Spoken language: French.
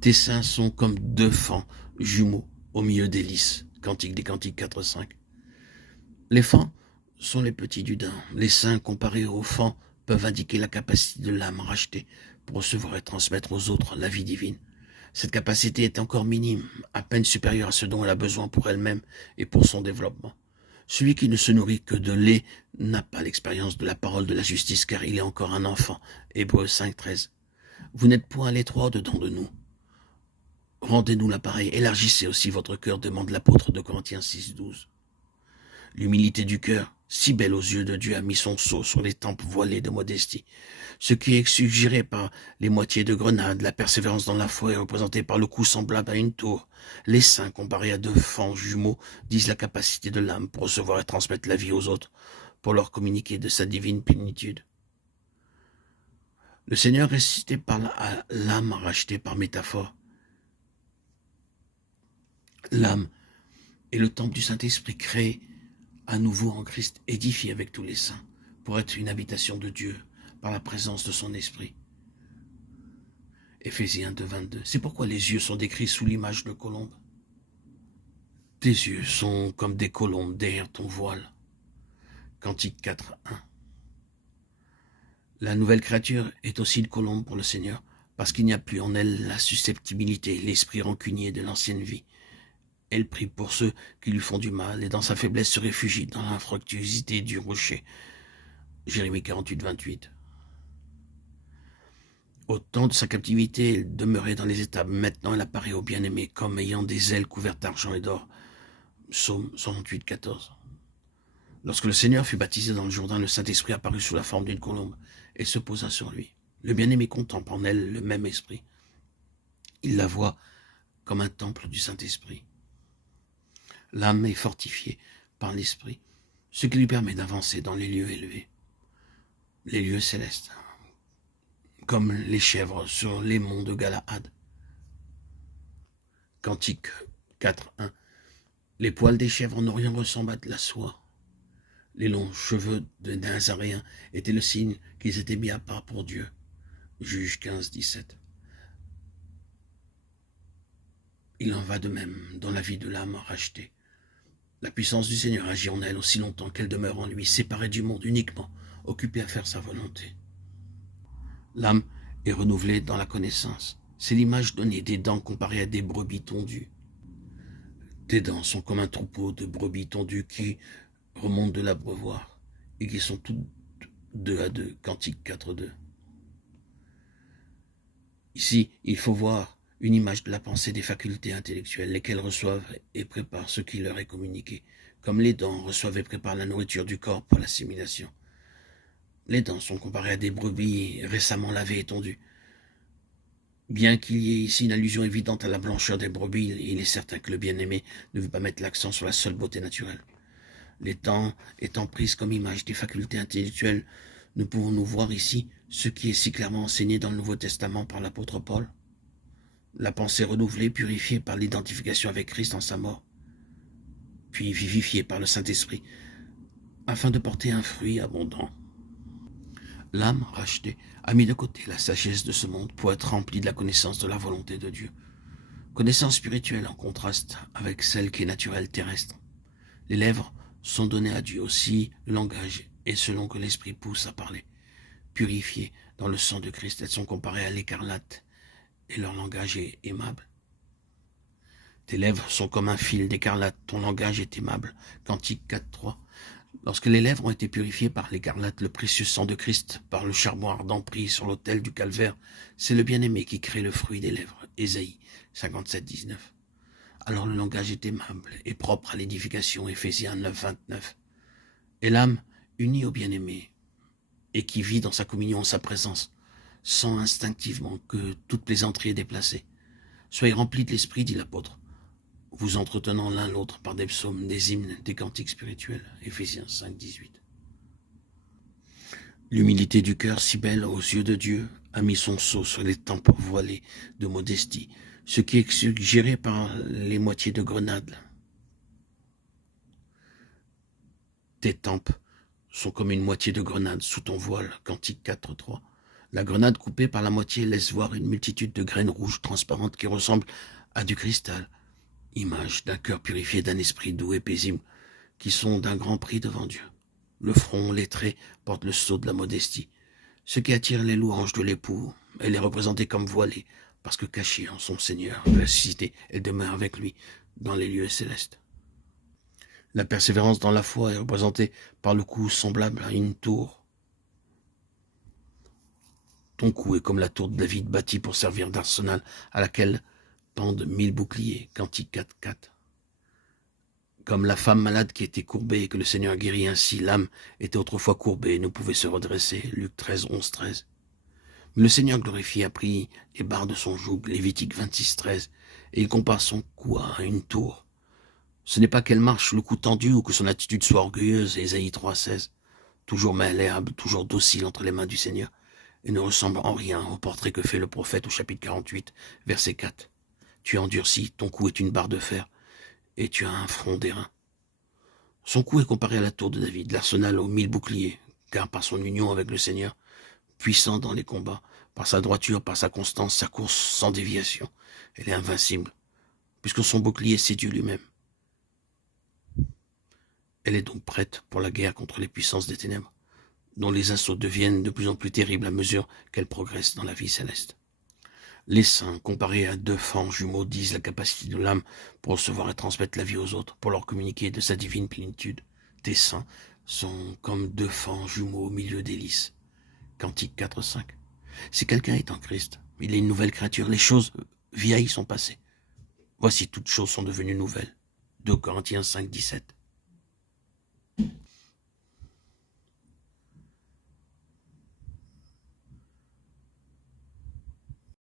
Tes seins sont comme deux fans jumeaux au milieu des lys. Cantique des Cantiques 4-5. Les fans sont les petits du daim. Les seins comparés aux fans peuvent indiquer la capacité de l'âme rachetée pour recevoir et transmettre aux autres la vie divine. Cette capacité est encore minime, à peine supérieure à ce dont elle a besoin pour elle-même et pour son développement. Celui qui ne se nourrit que de lait n'a pas l'expérience de la parole de la justice, car il est encore un enfant. Hébreux 5.13. Vous n'êtes point à l'étroit au-dedans de nous. Rendez-nous l'appareil, élargissez aussi votre cœur, demande l'apôtre de Corinthiens 6.12. L'humilité du cœur, si belle aux yeux de Dieu, a mis son sceau sur les tempes voilées de modestie. Ce qui est suggéré par les moitiés de grenade, la persévérance dans la foi est représentée par le cou semblable à une tour. Les seins, comparés à deux fans jumeaux, disent la capacité de l'âme pour recevoir et transmettre la vie aux autres, pour leur communiquer de sa divine plénitude. Le Seigneur est cité par l'âme rachetée par métaphore. L'âme est le temple du Saint-Esprit créé à nouveau en Christ, édifié avec tous les saints, pour être une habitation de Dieu par la présence de son Esprit. Éphésiens 2.22. C'est pourquoi les yeux sont décrits sous l'image de colombes. Tes yeux sont comme des colombes derrière ton voile. Cantique 4.1. La nouvelle créature est aussi une colombe pour le Seigneur, parce qu'il n'y a plus en elle la susceptibilité, l'esprit rancunier de l'ancienne vie. Elle prie pour ceux qui lui font du mal et dans sa faiblesse se réfugie dans l'infructuosité du rocher. Jérémie 48.28. Au temps de sa captivité, elle demeurait dans les étables. Maintenant, elle apparaît au bien-aimé comme ayant des ailes couvertes d'argent et d'or. Psaume 128.14. Lorsque le Seigneur fut baptisé dans le Jourdain, le Saint-Esprit apparut sous la forme d'une colombe et se posa sur lui. Le bien-aimé contemple en elle le même esprit. Il la voit comme un temple du Saint-Esprit. L'âme est fortifiée par l'Esprit, ce qui lui permet d'avancer dans les lieux élevés, les lieux célestes, comme les chèvres sur les monts de Galaad. Cantique 4.1. Les poils des chèvres en Orient ressemblent à de la soie. Les longs cheveux des Nazaréens étaient le signe qu'ils étaient mis à part pour Dieu. Juge 15.17. Il en va de même dans la vie de l'âme rachetée. La puissance du Seigneur agit en elle aussi longtemps qu'elle demeure en lui, séparée du monde uniquement, occupée à faire sa volonté. L'âme est renouvelée dans la connaissance. C'est l'image donnée des dents comparées à des brebis tondues. Tes dents sont comme un troupeau de brebis tondues qui remontent de l'abreuvoir et qui sont toutes deux à deux. Cantique 4.2. Ici, il faut voir une image de la pensée des facultés intellectuelles, lesquelles reçoivent et préparent ce qui leur est communiqué, comme les dents reçoivent et préparent la nourriture du corps pour l'assimilation. Les dents sont comparées à des brebis récemment lavées et tondues. Bien qu'il y ait ici une allusion évidente à la blancheur des brebis, il est certain que le bien-aimé ne veut pas mettre l'accent sur la seule beauté naturelle. Les dents étant prises comme image des facultés intellectuelles, nous pouvons-nous voir ici ce qui est si clairement enseigné dans le Nouveau Testament par l'apôtre Paul. La pensée renouvelée, purifiée par l'identification avec Christ en sa mort, puis vivifiée par le Saint-Esprit, afin de porter un fruit abondant. L'âme rachetée a mis de côté la sagesse de ce monde pour être remplie de la connaissance de la volonté de Dieu. Connaissance spirituelle en contraste avec celle qui est naturelle terrestre. Les lèvres sont données à Dieu aussi, le langage est selon que l'esprit pousse à parler. Purifiées dans le sang de Christ, elles sont comparées à l'écarlate et leur langage est aimable. Tes lèvres sont comme un fil d'écarlate, ton langage est aimable. Cantique 4.3. Lorsque les lèvres ont été purifiées par l'écarlate, le précieux sang de Christ, par le charbon ardent pris sur l'autel du calvaire, c'est le bien-aimé qui crée le fruit des lèvres. Ésaïe 57.19. Alors le langage est aimable et propre à l'édification. Éphésiens 9.29. Et l'âme, unie au bien-aimé, et qui vit dans sa communion en sa présence, sent instinctivement que toute plaisanterie est déplacée. Soyez remplis de l'esprit, dit l'apôtre, vous entretenant l'un l'autre par des psaumes, des hymnes, des cantiques spirituels. Éphésiens 5.18. L'humilité du cœur, si belle aux yeux de Dieu, a mis son sceau sur les tempes voilées de modestie, ce qui est suggéré par les moitiés de grenade. Tes tempes sont comme une moitié de grenade sous ton voile. Cantique 4.3. La grenade coupée par la moitié laisse voir une multitude de graines rouges transparentes qui ressemblent à du cristal, image d'un cœur purifié, d'un esprit doux et paisible, qui sont d'un grand prix devant Dieu. Le front, les traits, portent le sceau de la modestie. Ce qui attire les louanges de l'époux, elle est représentée comme voilée, parce que cachée en son Seigneur, ressuscité, elle demeure avec lui dans les lieux célestes. La persévérance dans la foi est représentée par le cou semblable à une tour. Ton cou est comme la tour de David bâtie pour servir d'arsenal, à laquelle pendent 1000 boucliers. Cantique 4:4. Comme la femme malade qui était courbée et que le Seigneur guérit ainsi, l'âme était autrefois courbée et ne pouvait se redresser. Luc 13:11-13. Mais le Seigneur glorifié a pris les barres de son joug, Lévitique 26:13, et il compare son cou à une tour. Ce n'est pas qu'elle marche le cou tendu ou que son attitude soit orgueilleuse, Ésaïe 3:16, toujours malléable, toujours docile entre les mains du Seigneur, et ne ressemble en rien au portrait que fait le prophète au chapitre 48, verset 4. Tu es endurci, ton cou est une barre de fer, et tu as un front d'airain. Son cou est comparé à la tour de David, l'arsenal aux 1000 boucliers, car par son union avec le Seigneur, puissant dans les combats, par sa droiture, par sa constance, sa course sans déviation, elle est invincible, puisque son bouclier c'est Dieu lui-même. Elle est donc prête pour la guerre contre les puissances des ténèbres, dont les assauts deviennent de plus en plus terribles à mesure qu'elle progresse dans la vie céleste. Les saints, comparés à deux fangs jumeaux, disent la capacité de l'âme pour recevoir et transmettre la vie aux autres, pour leur communiquer de sa divine plénitude. Tes saints sont comme deux fangs jumeaux au milieu des lys. Cantique 4:5. Si quelqu'un est en Christ, il est une nouvelle créature. Les choses vieilles sont passées. Voici toutes choses sont devenues nouvelles. 2 Corinthiens 5:17.